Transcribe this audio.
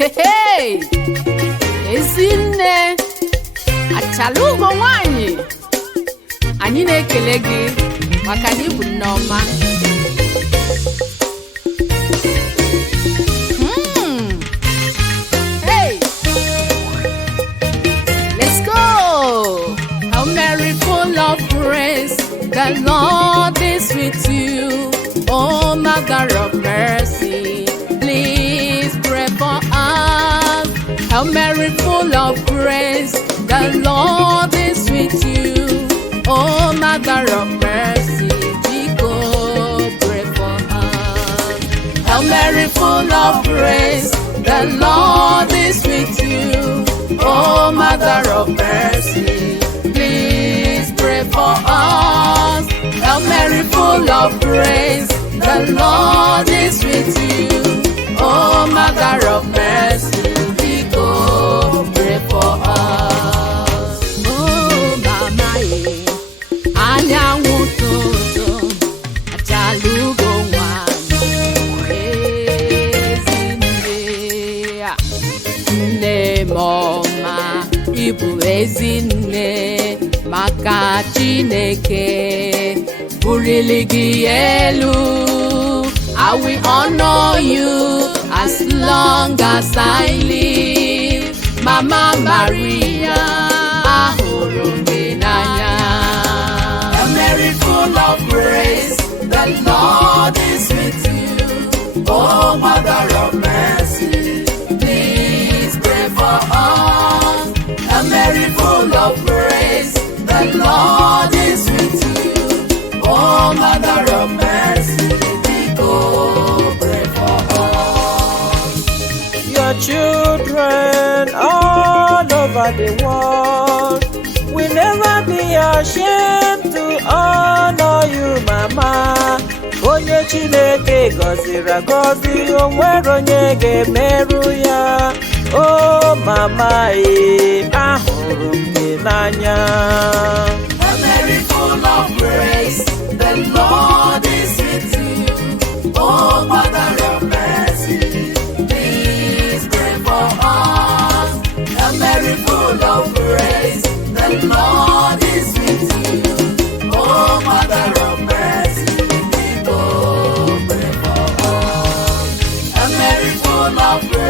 Hey, Ezinne Achalugo nwanyị, anyị na-ekele gị maka na ị bụ nneọma. Hey, let's go. Hail Mary, full of grace, the Lord is with you. Oh, Mother of mercy, please pray for us. Hail Mary, full of grace, the Lord is with you. Oh, Mother of mercy, go pray for us. Hail Mary, full of grace, the Lord is with you. Oh, Mother of mercy, please pray for us. Hail Mary, full of grace, the Lord is with you. Oh, Mother of mercy, go pray for us. Oh, Mama, anyanwụ ụtụtụ achalugo nwanyị, Ezinne a, nne m ọma, ị bụ Ezinne, maka Chineke buliri gị elu. I will honor you as long as I live. Mama Maria, ahụrụ gị n'anya. Hail Mary, full of grace, the Lord is with you. Oh, Mother of mercy, please pray for us. Hail Mary, full of grace, the Lord is with you. Oh, Mother of mercy, go pray for us. Your children all over the world will never be ashamed to honor you, Mama. Onye Chineke gọziri agọzi, o nwere onye ga-emerụ ya. Oh, Mama, ahụrụ m gị n'anya. Hail Mary, full of grace, the Lord is with you. Oh, Mother of mercy, please pray for us. Hail Mary, full of grace, the Lord is with you. Oh, Mother of mercy, go pray for us. Hail Mary, full of grace,